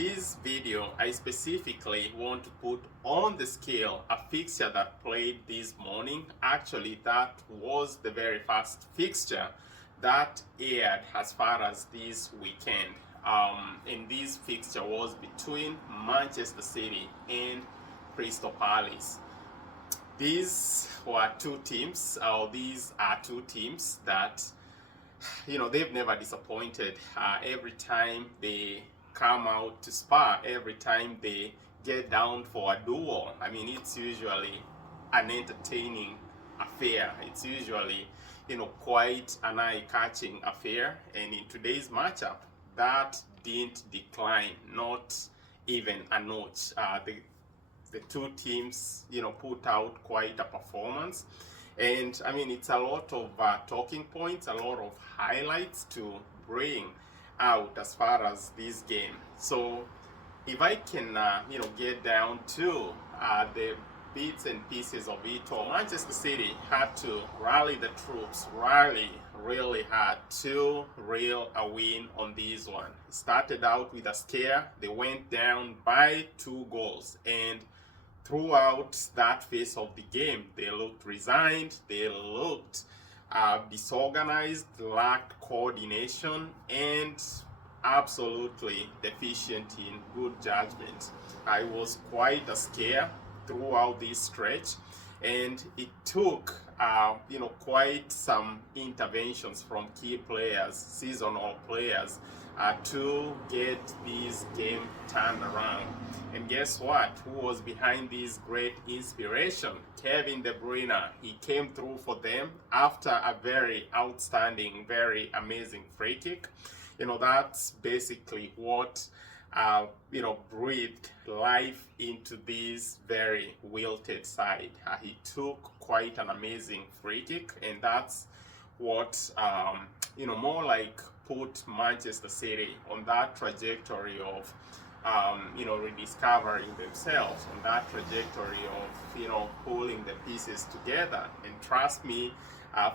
this video, I specifically want to put on the scale a fixture that played this morning. Actually, that was the very first fixture that aired as far as this weekend. And this fixture was between Manchester City and Crystal Palace. These are two teams that, they've never disappointed. Every time they come out to spar, every time they get down for a duel, it's usually an entertaining affair. It's usually, quite an eye-catching affair. And in today's matchup, that didn't decline, not even a notch. The two teams, put out quite a performance. And it's a lot of talking points, a lot of highlights to bring out as far as this game. So if I can, get down to the bits and pieces of it all, Manchester City had to rally the troops, really hard to reel a win on this one. It started out with a scare. They went down by 2 goals, and throughout that phase of the game, they looked resigned, they looked disorganized, lacked coordination, and absolutely deficient in good judgment. I was quite a scare throughout this stretch, and it took quite some interventions from key players, seasonal players, to get this game turned around. And guess what? Who was behind this great inspiration? Kevin De Bruyne. He came through for them after a very outstanding, very amazing free kick. That's basically what breathed life into this very wilted side. He took quite an amazing free kick, and that's what more like put Manchester City on that trajectory of rediscovering themselves, on that trajectory of pulling the pieces together. And trust me,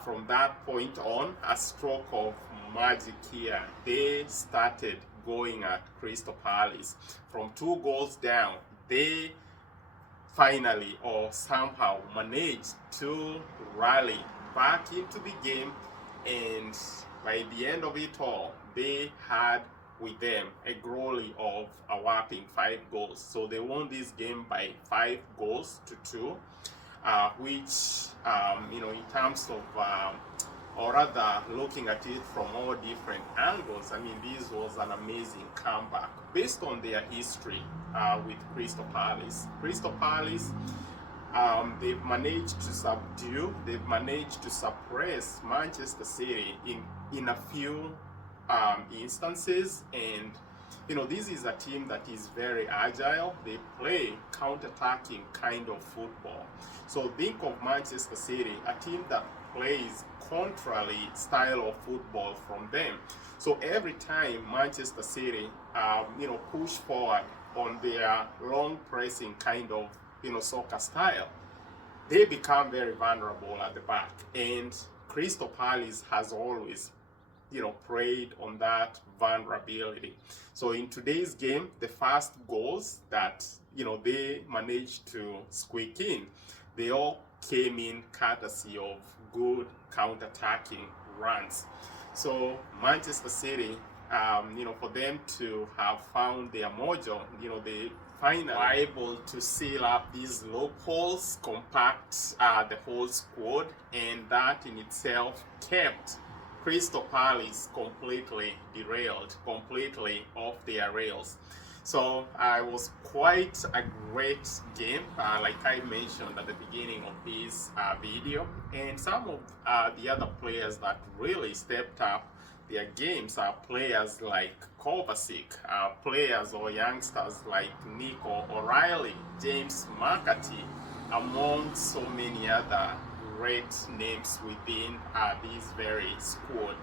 from that point on, a stroke of magic here. They started going at Crystal Palace from 2 goals down. They finally or somehow managed to rally back into the game, and by the end of it all, they had with them a glory of a whopping 5 goals. So they won this game by 5 goals to 2, which in terms of or rather looking at it from all different angles, this was an amazing comeback based on their history with Crystal Palace. Crystal Palace, they've managed to subdue, they've managed to suppress Manchester City in a few instances, and this is a team that is very agile. They play counter-attacking kind of football. So think of Manchester City, a team that plays contrary style of football from them. So every time Manchester City push forward on their long pressing kind of soccer style, they become very vulnerable at the back, and Crystal Palace has always preyed on that vulnerability. So in today's game, the first goals that they managed to squeak in, they all came in courtesy of good counter-attacking runs. So Manchester City, for them to have found their mojo, they finally were able to seal up these loopholes, compact the whole squad, and that in itself kept Crystal Palace completely derailed, completely off their rails. So it was quite a great game, like I mentioned at the beginning of this video. And some of the other players that really stepped up their games are players like Kovacic, players or youngsters like Nico O'Reilly, James Mancity, among so many other great names within this very squad.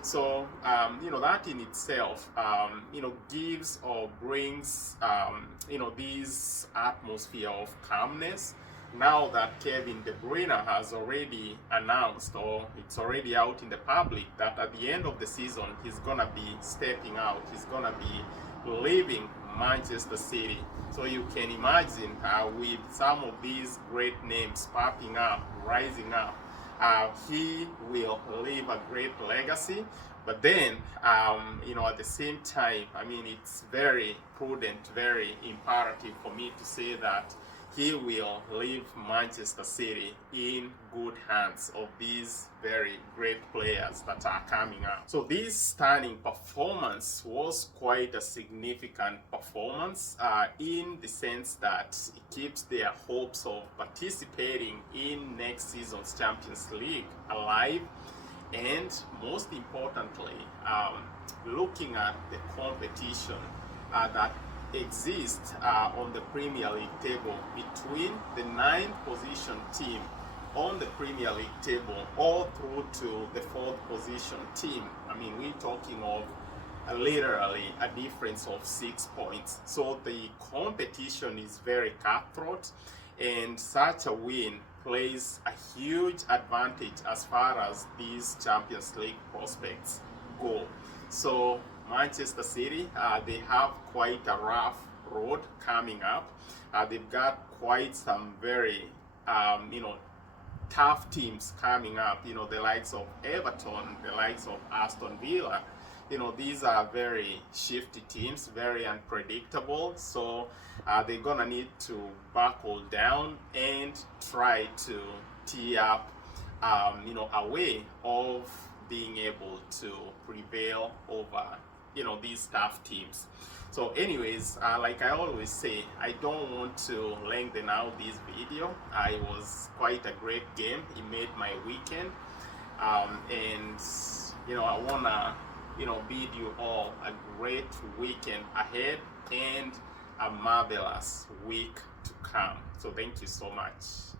So that in itself gives or brings this atmosphere of calmness, now that Kevin De Bruyne has already announced, or it's already out in the public, that at the end of the season he's gonna be stepping out, he's gonna be leaving Manchester City. So you can imagine with some of these great names popping up, rising up, he will leave a great legacy. But then, at the same time, I mean, it's very prudent, very imperative for me to say that he will leave Manchester City in good hands of these very great players that are coming up. So this stunning performance was quite a significant performance in the sense that it keeps their hopes of participating in next season's Champions League alive, and most importantly, looking at the competition that exists on the Premier League table between the 9th position team on the Premier League table all through to the 4th position team. I mean, we're talking of literally a difference of 6 points. So the competition is very cutthroat, and such a win plays a huge advantage as far as these Champions League prospects go. So Manchester City, they have quite a rough road coming up. They've got quite some very, tough teams coming up. The likes of Everton, the likes of Aston Villa. These are very shifty teams, very unpredictable. So they're gonna need to buckle down and try to tee up, a way of being able to prevail over these tough teams. So anyways, like I always say, I don't want to lengthen out this video. It was quite a great game. It made my weekend, and I wanna bid you all a great weekend ahead and a marvelous week to come. So thank you so much.